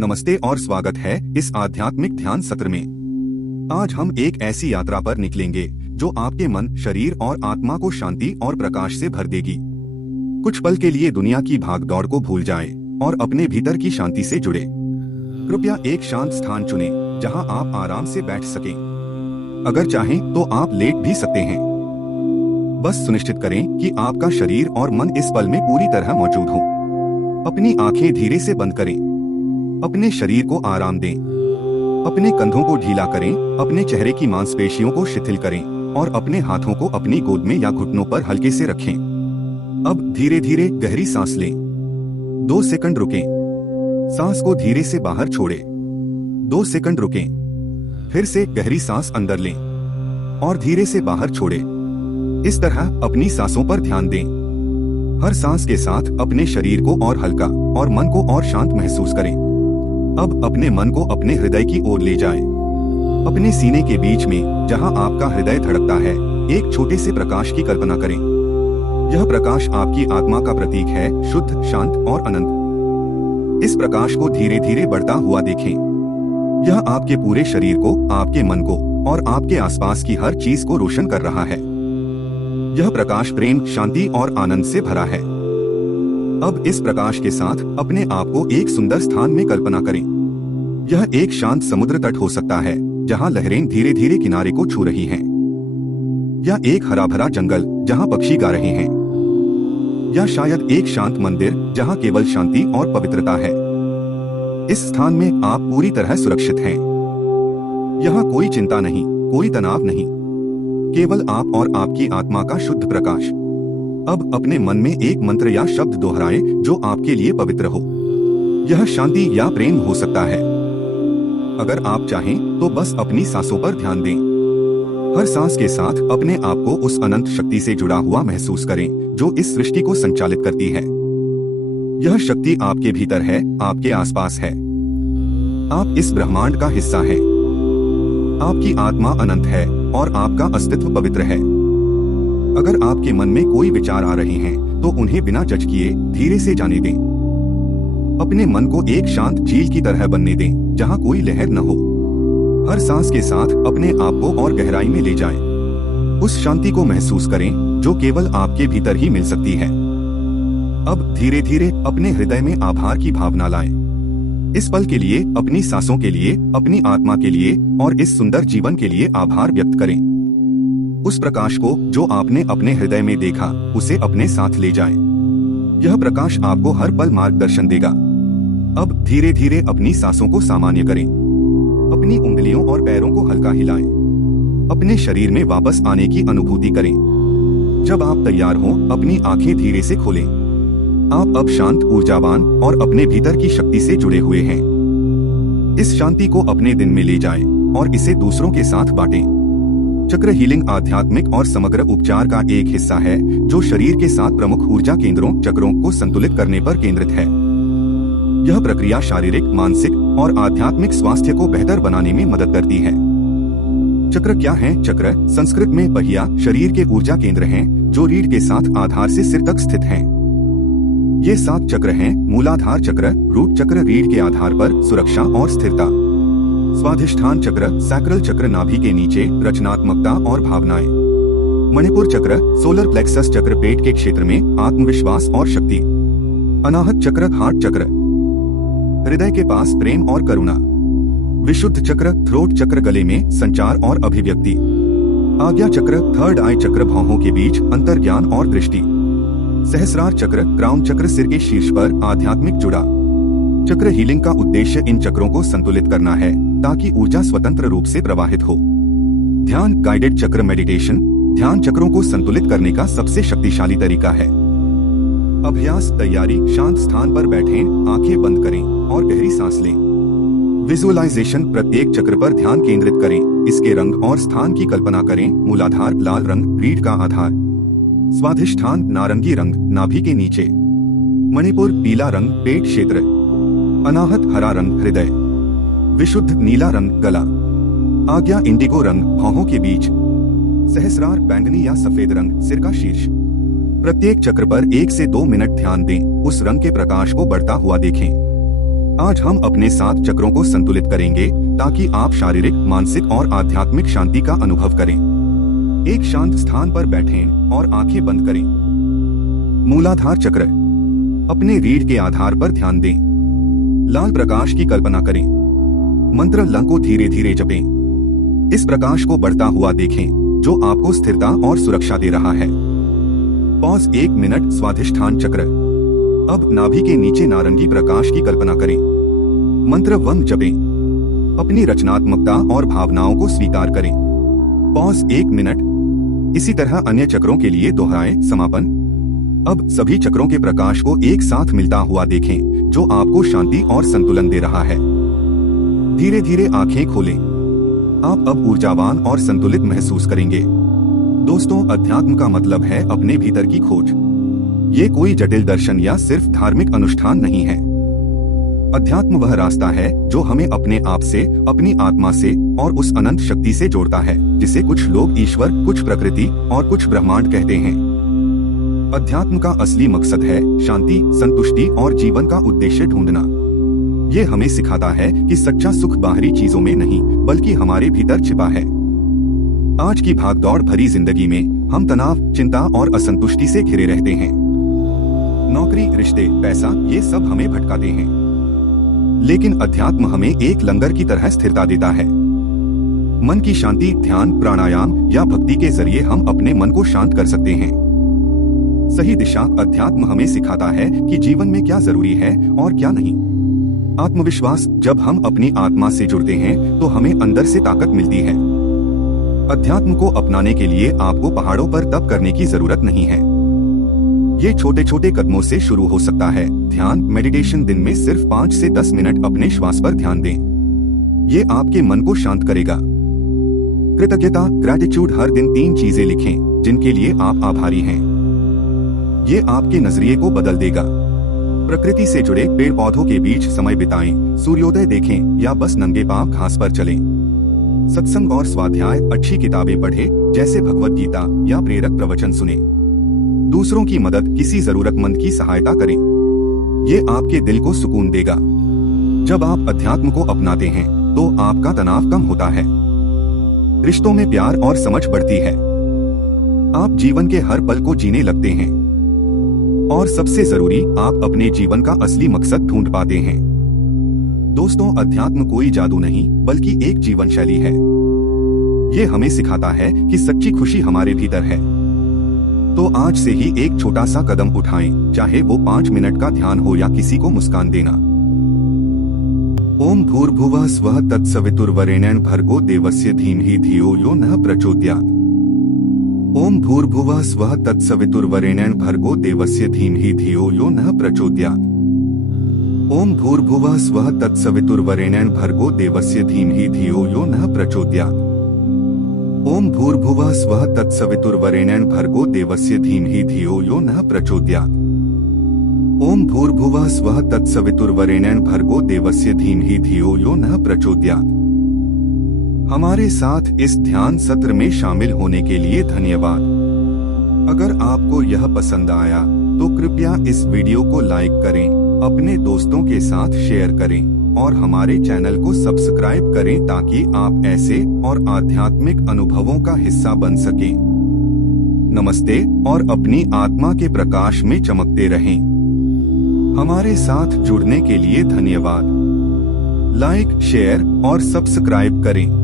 नमस्ते और स्वागत है इस आध्यात्मिक ध्यान सत्र में। आज हम एक ऐसी यात्रा पर निकलेंगे जो आपके मन, शरीर और आत्मा को शांति और प्रकाश से भर देगी। कुछ पल के लिए दुनिया की भागदौड़ को भूल जाएं और अपने भीतर की शांति से जुड़े। कृपया एक शांत स्थान चुनें जहां आप आराम से बैठ सकें। अगर चाहें तो आप लेट भी सकते हैं। बस सुनिश्चित करें कि आपका शरीर और मन इस पल में पूरी तरह मौजूद हो। अपनी आंखें धीरे से बंद करें। अपने शरीर को आराम दें। अपने कंधों को ढीला करें, अपने चेहरे की मांसपेशियों को शिथिल करें और अपने हाथों को अपनी गोद में या घुटनों पर हल्के से रखें। अब धीरे धीरे गहरी सांस लें। 2 सेकंड रुकें। सांस को धीरे से बाहर छोड़ें। 2 सेकंड रुकें। फिर से गहरी सांस अंदर लें और धीरे से बाहर छोड़ें। इस तरह अपनी सांसों पर ध्यान दें। हर सांस के साथ अपने शरीर को और हल्का और मन को और शांत महसूस करें। अब अपने मन को अपने हृदय की ओर ले जाएं। अपने सीने के बीच में जहां आपका हृदय धड़कता है, एक छोटे से प्रकाश की कल्पना करें। यह प्रकाश आपकी आत्मा का प्रतीक है, शुद्ध, शांत और अनंत। इस प्रकाश को धीरे धीरे बढ़ता हुआ देखें। यह आपके पूरे शरीर को, आपके मन को और आपके आसपास की हर चीज को रोशन कर रहा है। यह प्रकाश प्रेम, शांति और आनंद से भरा है। अब इस प्रकाश के साथ अपने आप को एक सुंदर स्थान में कल्पना करें। यह एक शांत समुद्र तट हो सकता है जहां लहरें धीरे धीरे किनारे को छू रही हैं। या एक हरा भरा जंगल जहां पक्षी गा रहे हैं। या शायद एक शांत मंदिर जहां केवल शांति और पवित्रता है। इस स्थान में आप पूरी तरह सुरक्षित हैं। यहाँ कोई चिंता नहीं, कोई तनाव नहीं, केवल आप और आपकी आत्मा का शुद्ध प्रकाश। अब अपने मन में एक मंत्र या शब्द दोहराएं जो आपके लिए पवित्र हो। यह शांति या प्रेम हो सकता है। अगर आप चाहें तो बस अपनी सांसों पर ध्यान दें। हर सांस के साथ अपने आप को उस अनंत शक्ति से जुड़ा हुआ महसूस करें जो इस सृष्टि को संचालित करती है। यह शक्ति आपके भीतर है, आपके आसपास है। आप इस ब्रह्मांड का हिस्सा हैं। आपकी आत्मा अनंत है और आपका अस्तित्व पवित्र है। अगर आपके मन में कोई विचार आ रहे हैं तो उन्हें बिना जज किए धीरे से जाने दें। अपने मन को एक शांत झील की तरह बनने दें जहां कोई लहर न हो। हर सांस के साथ अपने आप को और गहराई में ले जाएं। उस शांति को महसूस करें जो केवल आपके भीतर ही मिल सकती है। अब धीरे धीरे अपने हृदय में आभार की भावना लाएं। इस पल के लिए, अपनी सांसों के लिए, अपनी आत्मा के लिए और इस सुंदर जीवन के लिए आभार व्यक्त करें। उस प्रकाश को जो आपने अपने हृदय में देखा, उसे अपने साथ ले जाएं। यह प्रकाश आपको हर पल मार्गदर्शन देगा। अब धीरे धीरे अपनी सांसों को सामान्य करें। अपनी उंगलियों और पैरों को हल्का हिलाएं। अपने शरीर में वापस आने की अनुभूति करें। जब आप तैयार हों, अपनी आंखें धीरे से खोलें। आप अब शांत, ऊर्जावान और अपने भीतर की शक्ति से जुड़े हुए हैं। इस शांति को अपने दिन में ले जाएं और इसे दूसरों के साथ बांटें। चक्र हीलिंग आध्यात्मिक और समग्र उपचार का एक हिस्सा है जो शरीर के 7 प्रमुख ऊर्जा केंद्रों, चक्रों को संतुलित करने पर केंद्रित है। यह प्रक्रिया शारीरिक, मानसिक और आध्यात्मिक स्वास्थ्य को बेहतर बनाने में मदद करती है। चक्र क्या है? चक्र संस्कृत में पहिया, शरीर के ऊर्जा केंद्र हैं जो रीढ़ के साथ आधार से सिर तक स्थित हैं। ये 7 चक्र हैं: मूलाधार चक्र, रूट चक्र रीढ़ के आधार पर सुरक्षा और स्थिरता। स्वाधिष्ठान चक्र, सैक्रल चक्र नाभि के नीचे रचनात्मकता और भावनाएं। मणिपुर चक्र, सोलर प्लेक्सस चक्र पेट के क्षेत्र में आत्मविश्वास और शक्ति। अनाहत चक्र, हार्ट चक्र, हृदय के पास प्रेम और करुणा। विशुद्ध चक्र, थ्रोट चक्र, गले में संचार और अभिव्यक्ति। आज्ञा चक्र, थर्ड आई चक्र, भौहों के बीच अंतर्ज्ञान और दृष्टि। सहस्रार चक्र, क्राउन चक्र, सिर के शीर्ष पर आध्यात्मिक जुड़ा। चक्र हीलिंग का उद्देश्य इन चक्रों को संतुलित करना है ताकि ऊर्जा स्वतंत्र रूप से प्रवाहित हो। ध्यान गाइडेड चक्र मेडिटेशन ध्यान चक्रों को संतुलित करने का सबसे शक्तिशाली तरीका है। अभ्यास तैयारी, शांत स्थान पर बैठें, आंखें बंद करें और गहरी सांस लें। विजुअलाइजेशन, प्रत्येक चक्र पर ध्यान केंद्रित करें, इसके रंग और स्थान की कल्पना करें। मूलाधार लाल रंग, रीढ़ का आधार। स्वाधिष्ठान नारंगी रंग, नाभि के नीचे। मणिपुर पीला रंग, पेट क्षेत्र। अनाहत हरा रंग, हृदय। विशुद्ध नीला रंग, गला। आज्ञा इंडिगो रंग, भौहों के बीच। सहस्रार बैंगनी या सफेद रंग, सिर का शीर्ष। प्रत्येक चक्र पर 1 से 2 मिनट ध्यान दें, उस रंग के प्रकाश को बढ़ता हुआ देखें। आज हम अपने 7 चक्रों को संतुलित करेंगे ताकि आप शारीरिक, मानसिक और आध्यात्मिक शांति का अनुभव करें। एक शांत स्थान पर बैठें और आंखें बंद करें। मूलाधार चक्र। अपने रीढ़ के आधार पर ध्यान दें। लाल प्रकाश की कल्पना करें। मंत्र लं को धीरे धीरे जपें। इस प्रकाश को बढ़ता हुआ देखें जो आपको स्थिरता और सुरक्षा दे रहा है। Pause 1 minute. स्वाधिष्ठान चक्र। अब नाभि के नीचे नारंगी प्रकाश की कल्पना करें। मंत्र वंग जपें। अपनी रचनात्मकता और भावनाओं को स्वीकार करें। Pause 1 minute. इसी तरह अन्य चक्रों के लिए दोहराएं। समापन। अब सभी चक्रों के प्रकाश को एक साथ मिलता हुआ देखें जो आपको शांति और संतुलन दे रहा है। धीरे धीरे आंखें खोलें। आप अब ऊर्जावान और संतुलित महसूस करेंगे। दोस्तों, अध्यात्म का मतलब है अपने भीतर की खोज। ये कोई जटिल दर्शन या सिर्फ धार्मिक अनुष्ठान नहीं है। अध्यात्म वह रास्ता है जो हमें अपने आप से, अपनी आत्मा से और उस अनंत शक्ति से जोड़ता है जिसे कुछ लोग ईश्वर, कुछ प्रकृति और कुछ ब्रह्मांड कहते हैं। अध्यात्म का असली मकसद है शांति, संतुष्टि और जीवन का उद्देश्य ढूंढना। ये हमें सिखाता है कि सच्चा सुख बाहरी चीजों में नहीं बल्कि हमारे भीतर छिपा है। आज की भागदौड़ भरी जिंदगी में हम तनाव, चिंता और असंतुष्टि से घिरे रहते हैं। नौकरी, रिश्ते, पैसा, ये सब हमें भटकाते हैं। लेकिन अध्यात्म हमें एक लंगर की तरह स्थिरता देता है। मन की शांति, ध्यान, प्राणायाम या भक्ति के जरिए हम अपने मन को शांत कर सकते हैं। सही दिशा। अध्यात्म हमें सिखाता है कि जीवन में क्या जरूरी है और क्या नहीं। आत्मविश्वास। जब हम अपनी आत्मा से जुड़ते हैं तो हमें अंदर से ताकत मिलती है। अध्यात्म को अपनाने के लिए आपको पहाड़ों पर तप करने की जरूरत नहीं है। ये छोटे छोटे कदमों से शुरू हो सकता है। ध्यान, मेडिटेशन। दिन में सिर्फ 5 से 10 मिनट अपने श्वास पर ध्यान दें। ये आपके मन को शांत करेगा। कृतज्ञता, ग्रैटिट्यूड। हर दिन 3 चीजें लिखें जिनके लिए आप आभारी हैं। ये आपके नजरिए को बदल देगा। प्रकृति से जुड़े पेड़ पौधों के बीच समय बिताएं, सूर्योदय देखें या बस नंगे पांव घास पर चलें। सत्संग और स्वाध्याय। अच्छी किताबें पढ़ें जैसे भगवद गीता या प्रेरक प्रवचन सुने। दूसरों की मदद, किसी जरूरतमंद की सहायता करें। ये आपके दिल को सुकून देगा। जब आप अध्यात्म को अपनाते हैं तो आपका तनाव कम होता है। रिश्तों में प्यार और समझ बढ़ती है। आप जीवन के हर पल को जीने लगते हैं। और सबसे जरूरी, आप अपने जीवन का असली मकसद ढूंढ पाते हैं। दोस्तों, अध्यात्म कोई जादू नहीं बल्कि एक जीवन शैली है। ये हमें सिखाता है कि सच्ची खुशी हमारे भीतर है। तो आज से ही एक छोटा सा कदम उठाएं, चाहे वो 5 मिनट का ध्यान हो या किसी को मुस्कान देना। ओम भूर्भुवः स्वः तत्सवितुर्वरेण्यं भर्गो देवस्य धीमहि धियो यो नः प्रचोदयात्। ओम भूर्भुवः स्वः तत्सवितुर्वरेण्यं भर्गो देवस्य धीमहि धियो यो नः प्रचोदयात्। ओम भूर्भुवः स्वः तत्सवितुर्वरेण्यं भर्गो देवस्य धीमहि धियो यो नः प्रचोदयात्। ओम भूर्भुवः स्वः तत्सवितुर्वरेण्यं भर्गो देवस्य धीमहि धियो यो नः प्रचोदयात्। ओम भूर्भुवः स्वः तत्सवितुर्वरेण्यं भर्गो देवस्य धीमहि धियो यो नः प्रचोदयात्। हमारे साथ इस ध्यान सत्र में शामिल होने के लिए धन्यवाद। अगर आपको यह पसंद आया तो कृपया इस वीडियो को लाइक करें, अपने दोस्तों के साथ शेयर करें और हमारे चैनल को सब्सक्राइब करें ताकि आप ऐसे और आध्यात्मिक अनुभवों का हिस्सा बन सकें। नमस्ते और अपनी आत्मा के प्रकाश में चमकते रहें। हमारे साथ जुड़ने के लिए धन्यवाद। लाइक, शेयर और सब्सक्राइब करें।